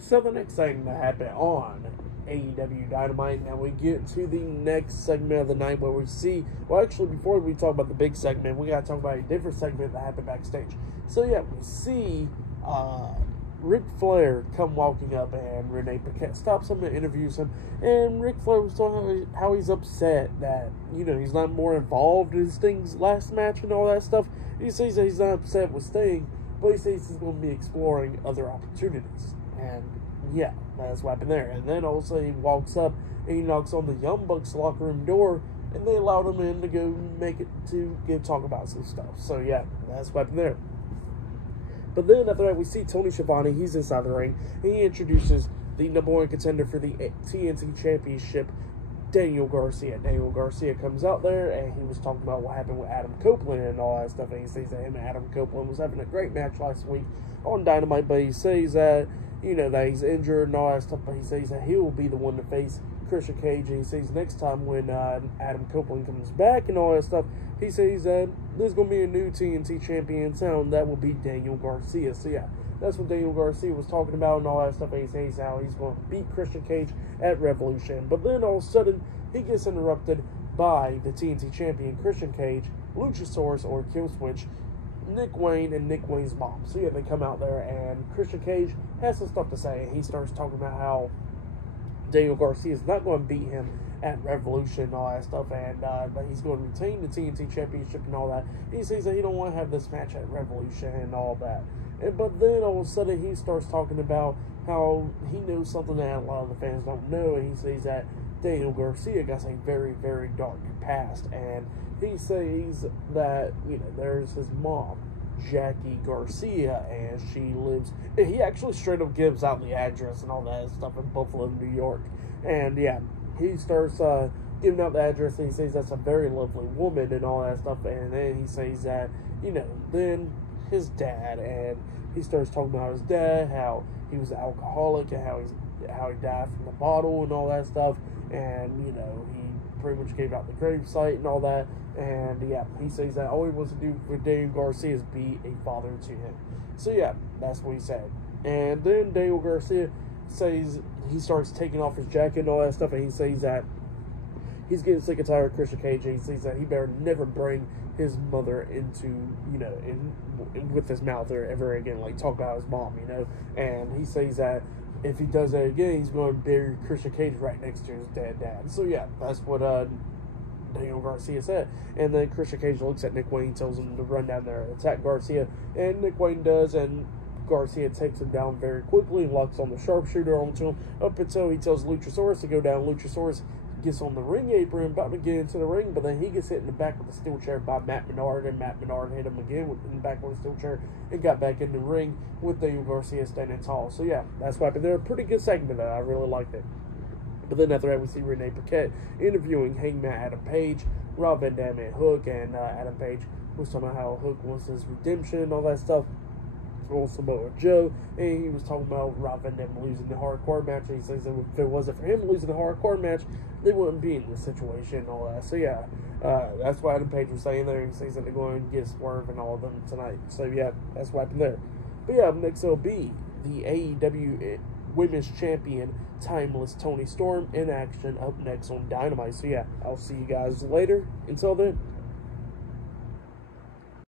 So the next thing that happened on AEW Dynamite, and we get to the next segment of the night where we see, well, actually, before we talk about the big segment, we got to talk about a different segment that happened backstage. So yeah, we see Ric Flair come walking up, and Renee Paquette stops him and interviews him, and Ric Flair was talking how he's upset that, you know, he's not more involved in Sting's last match and all that stuff. He says that he's not upset with Sting, but he says he's going to be exploring other opportunities. And yeah, that's what happened there. And then all of a sudden he walks up and he knocks on the Young Bucks locker room door, and they allowed him in to go talk about some stuff. So yeah, that's what happened there. But then after that, we see Tony Schiavone. He's inside the ring. He introduces the number one contender for the TNT Championship, Daniel Garcia. Daniel Garcia comes out there, and he was talking about what happened with Adam Copeland and all that stuff. And he says that him and Adam Copeland was having a great match last week on Dynamite, but he says that, you know, that he's injured and all that stuff. But he says that he will be the one to face Christian Cage. And he says next time when Adam Copeland comes back and all that stuff, he says that there's going to be a new TNT champion in town. That will be Daniel Garcia. So yeah, that's what Daniel Garcia was talking about and all that stuff. And he says how he's going to beat Christian Cage at Revolution. But then all of a sudden, he gets interrupted by the TNT champion Christian Cage, Luchasaurus or Killswitch, Nick Wayne, and Nick Wayne's mom. So yeah, they come out there, and Christian Cage has some stuff to say. He starts talking about how Daniel Garcia is not going to beat him at Revolution and all that stuff, and that he's going to retain the TNT Championship and all that. He says that he don't want to have this match at Revolution and all that. But then all of a sudden he starts talking about how he knows something that a lot of the fans don't know, and he says that Daniel Garcia got a very, very dark past, and he says that, you know, there's his mom, Jackie Garcia, and she lives, he actually straight up gives out the address and all that stuff in Buffalo, New York. And yeah, he starts giving out the address, and he says that's a very lovely woman and all that stuff. And then he says that, you know, then his dad, and he starts talking about his dad, how he was an alcoholic, and how he died from the bottle and all that stuff. And, you know, he pretty much gave out the gravesite and all that. And yeah, he says that all he wants to do with Daniel Garcia is be a father to him. So yeah, that's what he said. And then Daniel Garcia says, he starts taking off his jacket and all that stuff, and he says that he's getting sick and tired of Christian Cage, and he says that he better never bring his mother into, you know, in with his mouth or ever again, like talk about his mom, you know. And he says that if he does that again, he's going to bury Christian Cage right next to his dead dad. So yeah, that's what Daniel Garcia said. And then Christian Cage looks at Nick Wayne, tells him to run down there and attack Garcia, and Nick Wayne does, and Garcia takes him down very quickly and locks on the sharpshooter onto him up until he tells Luchasaurus to go down. Luchasaurus gets on the ring apron, about to get into the ring, but then he gets hit in the back with a steel chair by Matt Menard, and Matt Menard hit him again in the back with a steel chair and got back in the ring with Daniel Garcia standing tall. So yeah, that's what happened there. A pretty good segment. I really liked it. But then after that, we see Renee Paquette interviewing Hangman Adam Page, Rob Van Dam, and Hook, and Adam Page was talking about how Hook wants his redemption and all that stuff. Also Samoa Joe, and he was talking about Rob Van Dam losing the hardcore match, and he says that if it wasn't for him losing the hardcore match, they wouldn't be in this situation and all that. So yeah, that's what Adam Page was saying there. He says that they're going to get Swerve and all of them tonight. So yeah, that's what happened there. But yeah, next will be the AEW Women's Champion Timeless Toni Storm in action up next on Dynamite. So yeah, I'll see you guys later. Until then.